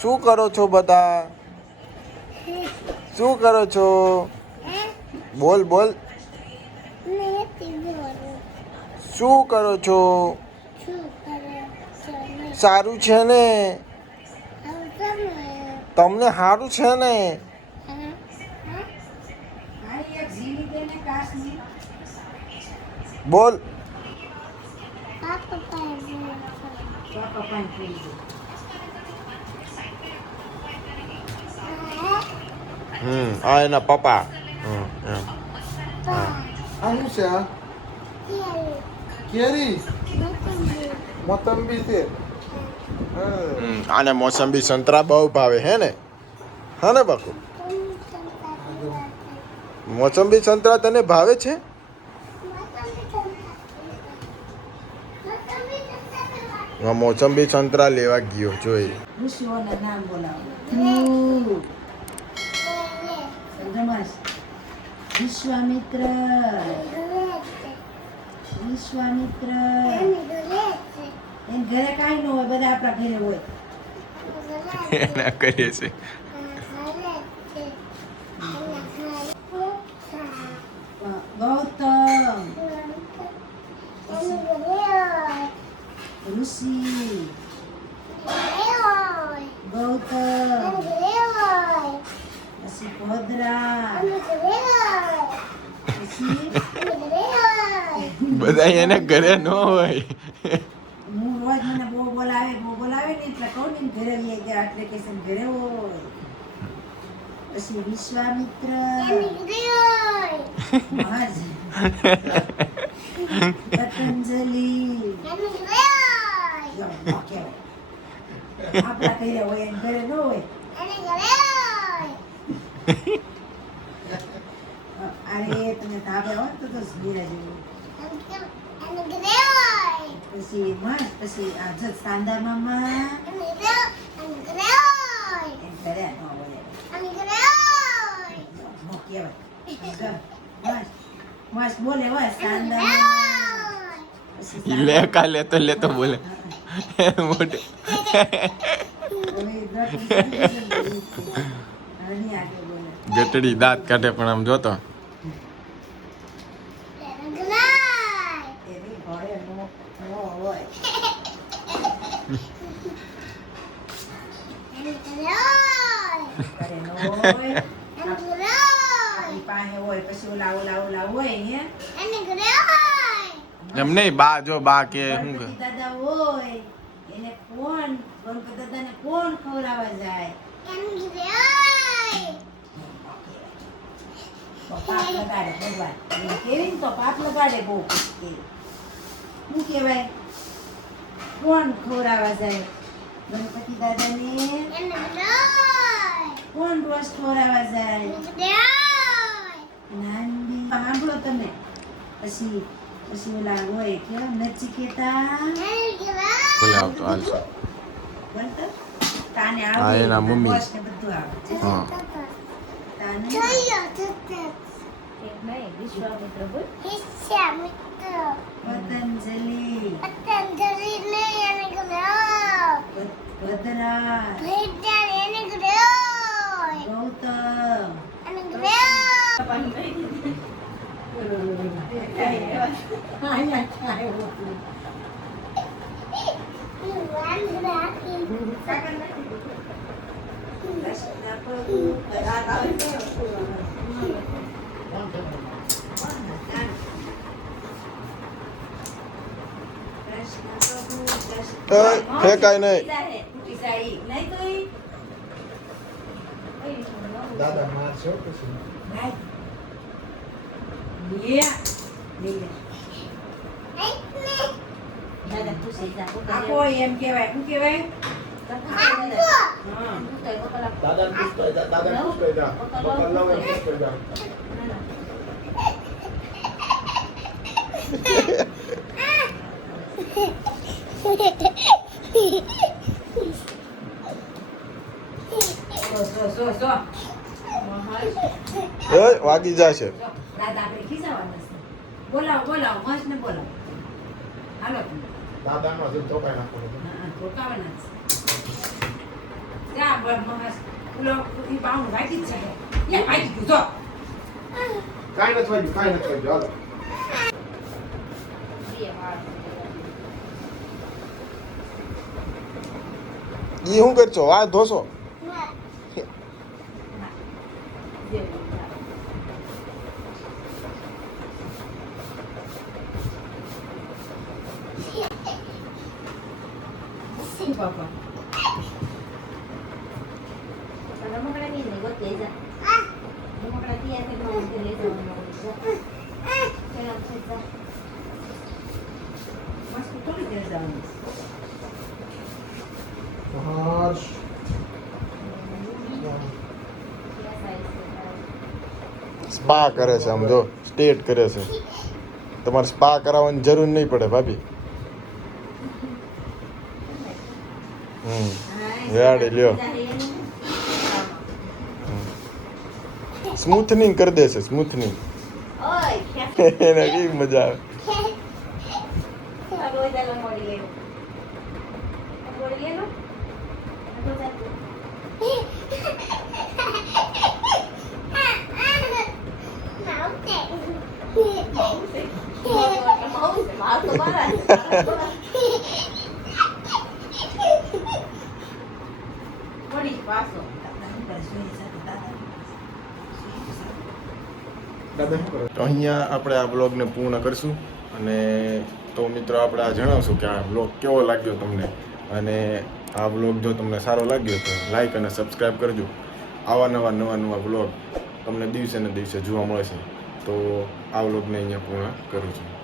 શું કરો છો બધા? શું કરો છો? બોલ બોલ. શું કરો છો? સારું છે ને? તમને સારું છે ને? બોલ. આ એના પપ્પા. શું છે આ? કેરી. મોસંબી છે. આને મોસંબી સંતરા બહુ ભાવે હે ને? હા ને બાપુ? મોસંબી સંતરા તને ભાવે છે? મોસંબી સંતરા લેવા ગયો જોઈ. નામ બોલાવો. વિશ્વામિત્ર. વિશ્વામિત્ર. એને ઘરે કાંઈ ન હોય, બધા આપણા ઘરે હોય. એના કરીએ છે. ગૌતમ. ઋષિ. ગૌતમ. પછી ભદ્રા. બધા એના ઘરે ન હોય. હું રોજ મને બહુ બોલાવે ને એટલે કહું ને ઘરે લઈ ગયા એટલે કે ઘરે હોય. પછી વિશ્વામિત્ર. પતંજલિ. આપણા ઘરે હોય એને ઘરે ન હોય. અરે તમે ધાબે હોય તો મીરા જેવું. પછી મસ્ત પછી આ સાંદા મામા ઘરે ન હોય. મસ્ત બોલે હોય સાંદા મામા. લે કા લેતો બોલે મોટે. ગટડી દાંત કાઢે પણ આમ જોતો. એમ નહીં બા જો બા કે શું કે દાદા હોય એને કોણ ગણપતિ દાદાને કોણ ખવડાવવા જાય? પાપ લગાડે ભગવાન કેવી તો પાપ લગાડે બહુ. શું કહેવાય? કોણ ખવડાવવા જાય ગણપતિ દાદાને? કોણ રોજ ખવડાવવા જાય? નાંદી. સાંભળો તમે. પછી ઓલા હોય કેવા નચિકેતા બોલે આવતો હાલશે. બનતો તાને હા આવે એના મમ્મી. બસ ને બધું આવે. હા તાને એક નહીં વિશ્વામિત્ર બોલ. પતંજલિ. ભદ્રા. ફેંકાય નહીં. દાદા મારશો પછી આપો એમ કેવાય. શું કેવાય? દાદા પૂછતો જા બકલ લાવો પૂછતો જા. વાગી જશે. દાદા આપણે ખીજાવાના છે. બોલાવો મસ્ત ને બોલાવો. હાલો દાદાનો હજુ તો કઈ નાખો. રોકાવાના છે. જા મહાસ ઓલો ઈ બાઉન વાગી જ છે એ વાગી ગયું જો કાંઈ નથી વાગ્યું, કાંઈ નથી વાગ્યું, હાલો. ઈ શું કરશો આ ધોશો બાપા રમકડાની નહીં ગોત લઈ જા રમકડા તૈયાર થઈ ગયો લઈ જવાનું મસ્ત થોડી દેર જવાનું હર્ષ. સ્પા કરે છે આમ જો સ્ટેટ કરે છે તમારે સ્પા કરાવવાની જરૂર નહીં પડે ભાભી રેડી લ્યો સ્મૂથનિંગ કરી દેશે સ્મૂથનિંગ એને કેવી મજા આવે પાછો દાદા શું કરે? તો અહીંયા આપણે આ બ્લોગને પૂર્ણ કરશું અને તો મિત્રો આપણે આ જણાવશું કે આ બ્લોગ કેવો લાગ્યો તમને અને આ બ્લોગ જો તમને સારો લાગ્યો તો લાઈક અને સબસ્ક્રાઈબ કરજો આવા નવા બ્લોગ તમને દિવસે ને દિવસે જોવા મળશે તો આ બ્લોગને અહીંયા પૂર્ણ કરું છું.